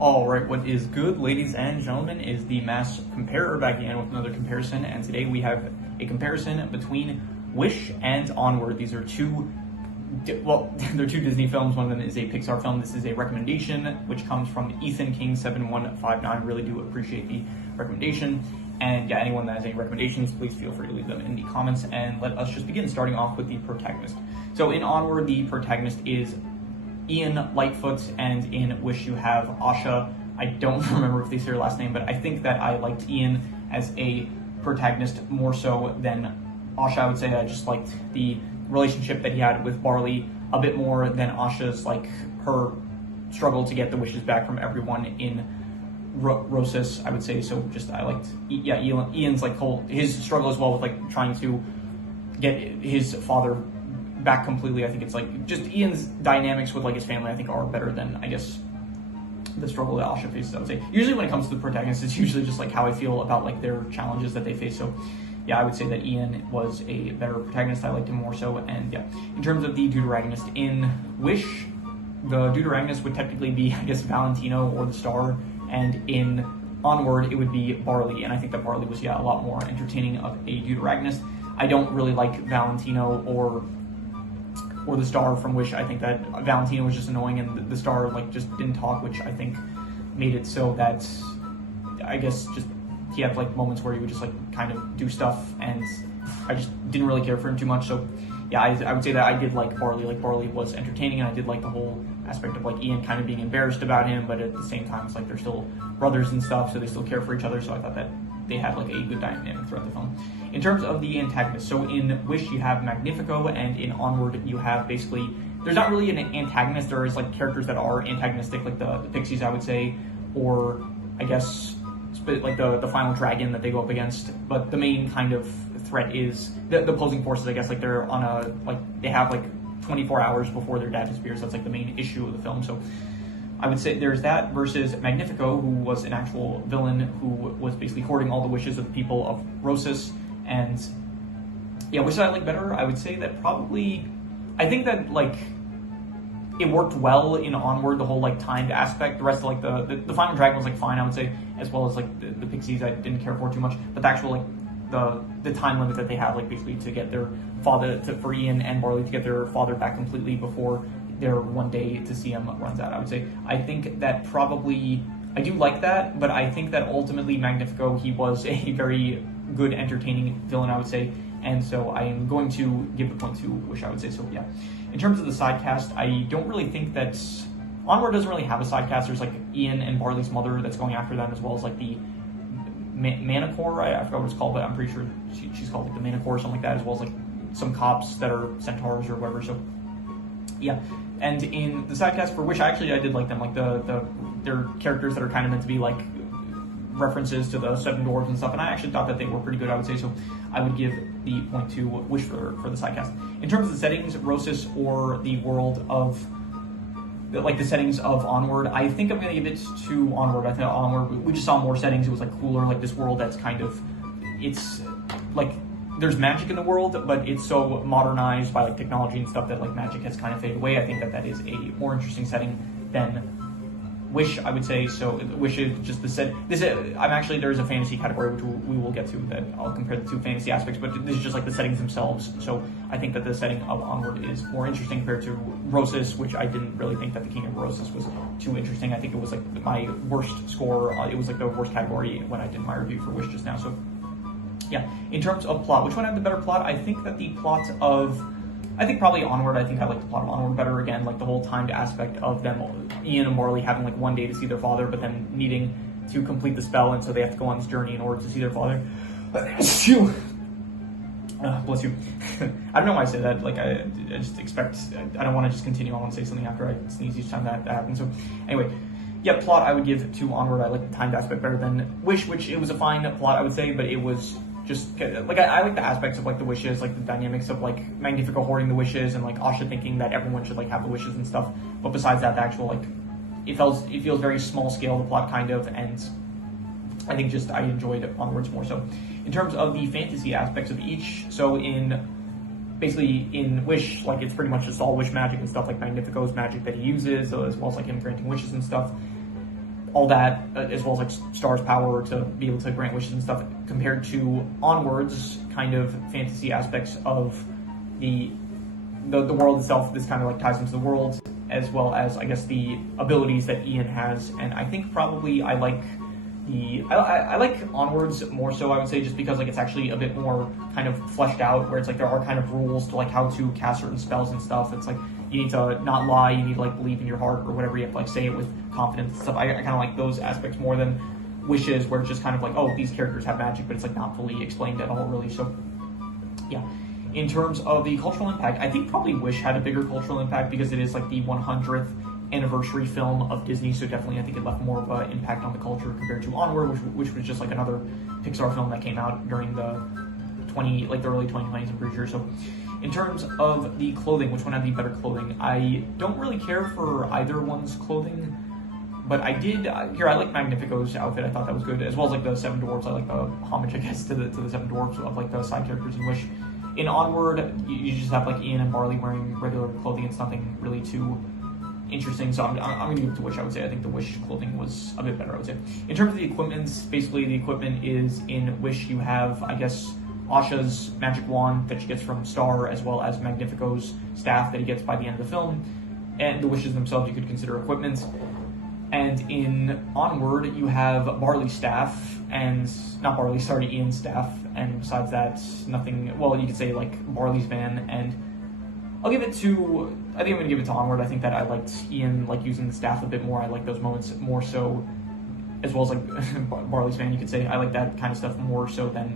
Alright, what is good, ladies and gentlemen, is the Mass Comparer back again with another comparison, and today we have a comparison between Wish and Onward. These are they're two Disney films. One of them is a Pixar film. This is a recommendation, which comes from Ethan King 7159. Really do appreciate the recommendation. And yeah, anyone that has any recommendations, please feel free to leave them in the comments, and let us just begin, starting off with the protagonist. So in Onward, the protagonist is Ian Lightfoot, and in Wish you have Asha. I don't remember if they say her last name, but I think that I liked Ian as a protagonist more so than Asha. I would say I just liked the relationship that he had with Barley a bit more than Asha's, like her struggle to get the wishes back from everyone in Rosis, I would say. So just I liked Ian's like his struggle as well with like trying to get his father back completely. I think it's like just Ian's dynamics with like his family I think are better than I guess the struggle that Asha faces. I would say usually when it comes to the protagonist, it's usually just like how I feel about like their challenges that they face. So yeah, I would say that Ian was a better protagonist. I liked him more so. And yeah, in terms of the deuteragonist in Wish, the deuteragonist would technically be I guess Valentino or the Star, and in Onward it would be Barley, and I think that Barley was a lot more entertaining of a deuteragonist. I don't really like Valentino or the Star from Wish. I think that Valentino was just annoying, and the Star like just didn't talk, which I think made it so that I guess just he had like moments where he would just like kind of do stuff, and I just didn't really care for him too much. So yeah, I would say that I did like Barley. Like Barley was entertaining, and I did like the whole aspect of like Ian kind of being embarrassed about him, but at the same time it's like they're still brothers and stuff, so they still care for each other. So I thought that they had like a good dynamic throughout the film. In terms of the antagonist, so in Wish you have Magnifico, and in Onward you have basically, there's not really an antagonist. There is like characters that are antagonistic, like the Pixies, I would say, or I guess like the final dragon that they go up against. But the main kind of threat is the opposing forces. I guess like they're on a they have like 24 hours before their dad disappears. That's like the main issue of the film. So I would say there's that versus Magnifico, who was an actual villain who was basically hoarding all the wishes of the people of Rosis. And yeah, which I like better. I would say that probably, I think that like it worked well in Onward, the whole like timed aspect. The rest of like the final dragon was like fine, I would say, as well as like the Pixies I didn't care for too much. But the actual like the time limit that they have, like basically to get their father, for Ian and Barley to get their father back completely before their one day to see him runs out. I would say I think that probably I do like that, but I think that ultimately Magnifico, he was a very good entertaining villain, I would say, and so I am going to give the point to Wish, I would say. So yeah, in terms of the side cast, I don't really think that Onward doesn't really have a side cast. There's like Ian and Barley's mother that's going after them, as well as like the Manticore, I forgot what it's called, but I'm pretty sure she's called like the Manticore or something like that, as well as like some cops that are centaurs or whatever. So yeah, and in the side cast for Wish, I did like them, like they're characters that are kind of meant to be like references to the Seven Dwarves and stuff, and I actually thought that they were pretty good, I would say. So I would give the point to Wish for the side cast. In terms of the settings, Rosis or the world of like the settings of Onward, I think I'm gonna give it to Onward. I think Onward, we just saw more settings. It was like cooler, like this world that's kind of, it's like there's magic in the world, but it's so modernized by like technology and stuff that like magic has kind of faded away. I think that is a more interesting setting than Wish, I would say. So Wish is just the set. There's a fantasy category which we will get to, that I'll compare the two fantasy aspects, but this is just like the settings themselves. So I think that the setting of Onward is more interesting compared to Rosis, which I didn't really think that the King of Rosis was too interesting. I think it was like my worst score. It was like the worst category when I did my review for Wish just now. So yeah, in terms of plot, which one had the better plot? I think that the plot of, I think probably Onward. I think I like the plot of Onward better. Again, like the whole timed aspect of them, Ian and Barley having like one day to see their father, but then needing to complete the spell, and so they have to go on this journey in order to see their father. Bless you. Bless you. I don't know why I say that. Like I just expect, I don't want to just continue. I want to say something after I sneeze each time that happens. So anyway, yeah, plot I would give to Onward. I like the timed aspect better than Wish, which it was a fine plot, I would say, but it was just like I like the aspects of like the wishes, like the dynamics of like Magnifico hoarding the wishes, and like Asha thinking that everyone should like have the wishes and stuff. But besides that, the actual like it feels very small scale, the plot kind of, and I think just I enjoyed Onwards more so. In terms of the fantasy aspects of each, so in Wish, like it's pretty much just all wish magic and stuff, like Magnifico's magic that he uses, as well as like him granting wishes and stuff. all that, as well as like Star's power to be able to grant wishes and stuff, compared to Onward's kind of fantasy aspects of the world itself. This kind of like ties into the world, as well as I guess the abilities that Ian has. And I think probably I like I like Onwards more so, I would say, just because like it's actually a bit more kind of fleshed out, where it's like there are kind of rules to like how to cast certain spells and stuff. It's like you need to not lie, you need to like believe in your heart or whatever, you have to like say it with confidence and stuff. I kind of like those aspects more than Wishes, where it's just kind of like, oh, these characters have magic, but it's like not fully explained at all, really. So yeah. In terms of the cultural impact, I think probably Wish had a bigger cultural impact because it is like the 100th anniversary film of Disney, so definitely I think it left more of an impact on the culture compared to Onward, which was just like another Pixar film that came out during the early 2020s, I'm pretty sure. So in terms of the clothing, which one had the better clothing? I don't really care for either one's clothing, but I did I like Magnifico's outfit. I thought that was good, as well as like the Seven Dwarfs. I like the homage, I guess, to the Seven Dwarfs of like the side characters in Wish. In Onward, you just have like Ian and Barley wearing regular clothing. It's nothing really too interesting, so I'm going to give it to Wish, I would say. I think the Wish clothing was a bit better, I would say. In terms of the equipment, basically the equipment is in Wish, you have, I guess, Asha's magic wand that she gets from Star, as well as Magnifico's staff that he gets by the end of the film, and the wishes themselves you could consider equipment. And in Onward, you have Barley's staff, and Ian's staff, and besides that, nothing. Well, you could say like Barley's van, and I think I'm going to give it to Onward. I think that I liked Ian like using the staff a bit more. I like those moments more so, as well as like Barley's fan, you could say. I like that kind of stuff more so than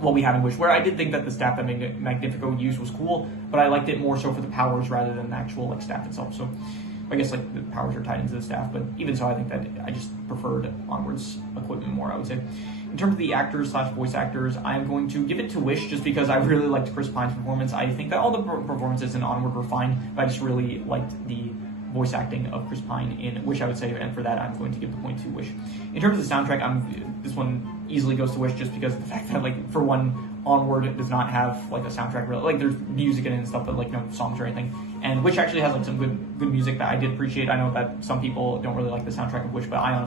what we have in Wish, where I did think that the staff that Magnifico used was cool, but I liked it more so for the powers rather than the actual like staff itself. So I guess like the powers are tied into the staff, but even so, I think that I just preferred Onward's equipment more, I would say. In terms of the actors / voice actors, I'm going to give it to Wish just because I really liked Chris Pine's performance. I think that all the performances in Onward were fine, but I just really liked the voice acting of Chris Pine in Wish, I would say, and for that I'm going to give the point to Wish. In terms of the soundtrack, this one easily goes to Wish just because of the fact that, like, for one, Onward does not have like a soundtrack, really. Like, there's music in it and stuff, but like no songs or anything. And Wish actually has like some good music that I did appreciate. I know that some people don't really like the soundtrack of Wish, but I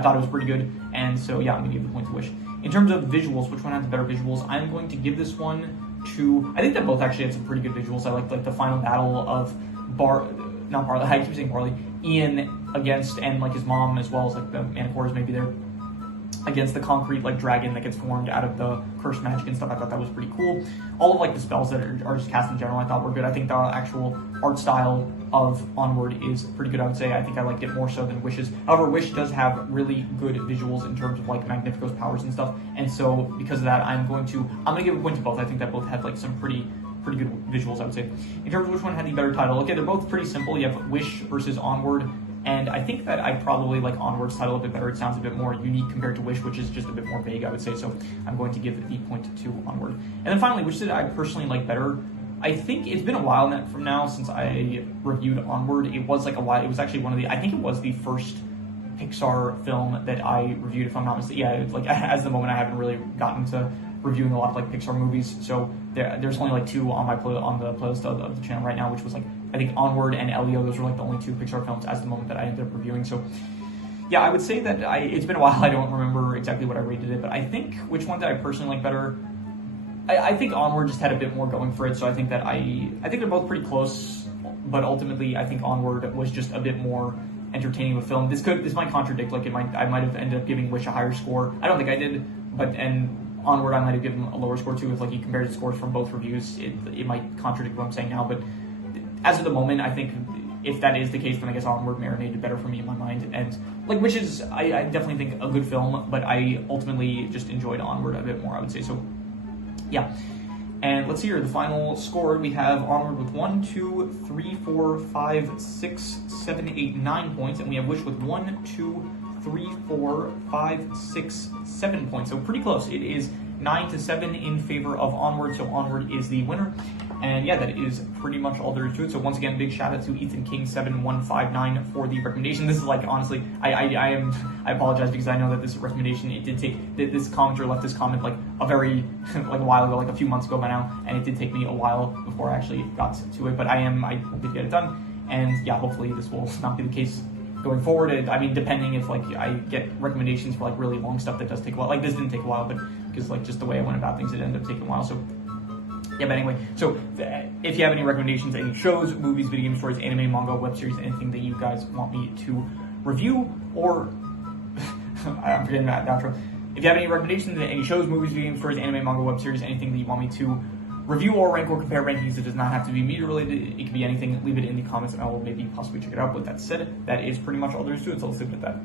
thought it was pretty good, and so yeah, I'm gonna give the point to Wish. In terms of visuals, which one has the better visuals? I'm going to give this one to, I think that both actually had some pretty good visuals. I liked like the final battle of I keep saying Barley, Ian against, and like his mom, as well as like the Manticores maybe there, against the concrete like dragon that gets formed out of the cursed magic and stuff. I thought that was pretty cool. All of like the spells that are just cast in general I thought were good. I think the actual art style of Onward is pretty good, I would say. I think I liked it more so than Wish's. However, Wish does have really good visuals in terms of like Magnifico's powers and stuff, and so because of that I'm gonna give a point to both. I think that both had like some pretty good visuals, I would say. In terms of which one had the better title, okay, they're both pretty simple. You have Wish versus Onward, and I think that I probably like Onward's title a bit better. It sounds a bit more unique compared to Wish, which is just a bit more vague, I would say. So I'm going to give the point to Onward. And then finally, which did I personally like better? I think it's been a while from now since I reviewed Onward. It was like a while. It was actually I think it was the first Pixar film that I reviewed, if I'm not mistaken. Yeah, like as the moment I haven't really gotten to reviewing a lot of like Pixar movies. So there's only like two on the playlist of the channel right now, which was like, I think Onward and Elio. Those were like the only two Pixar films as the moment that I ended up reviewing. So yeah, I would say that it's been a while. I don't remember exactly what I rated it, but I think which one did I personally like better? I think Onward just had a bit more going for it. So I think that I think they're both pretty close, but ultimately I think Onward was just a bit more entertaining of a film. This might contradict. Like I might have ended up giving Wish a higher score. I don't think I did, and Onward I might have given a lower score too. If like you compared the scores from both reviews, it might contradict what I'm saying now. But as of the moment, I think if that is the case, then I guess Onward marinated better for me in my mind. And like, which is, I definitely think a good film, but I ultimately just enjoyed Onward a bit more, I would say. So yeah. And let's see here, the final score. We have Onward with 1, 2, 3, 4, 5, 6, 7, 8, 9 points, and we have Wish with 1, 2, 3, 4, 5, 6, 7 points. So pretty close. It is 9-7 in favor of Onward, so Onward is the winner. And yeah, that is pretty much all there is to it. So once again, big shout out to Ethan King 7159 for the recommendation. This is like, honestly, I apologize because I know that this recommendation, it did take, this commenter left this comment like a very like a while ago, like a few months ago by now, and it did take me a while before I actually got to it, but I did get it done. And yeah, hopefully this will not be the case going forward, I mean, depending if like I get recommendations for like really long stuff that does take a while. Like this didn't take a while, but because like just the way I went about things, it ended up taking a while. So yeah, but anyway, so if you have any recommendations, any shows, movies, video game stories, anime, manga, web series, anything that you guys want me to review, or I'm forgetting that outro. If you have any recommendations, any shows, movies, video game stories, anime, manga, web series, anything that you want me to review or rank or compare rankings, it does not have to be media related. It could be anything. Leave it in the comments and I will maybe possibly check it out. With that said, that is pretty much all there is to it. So let's leave it at that.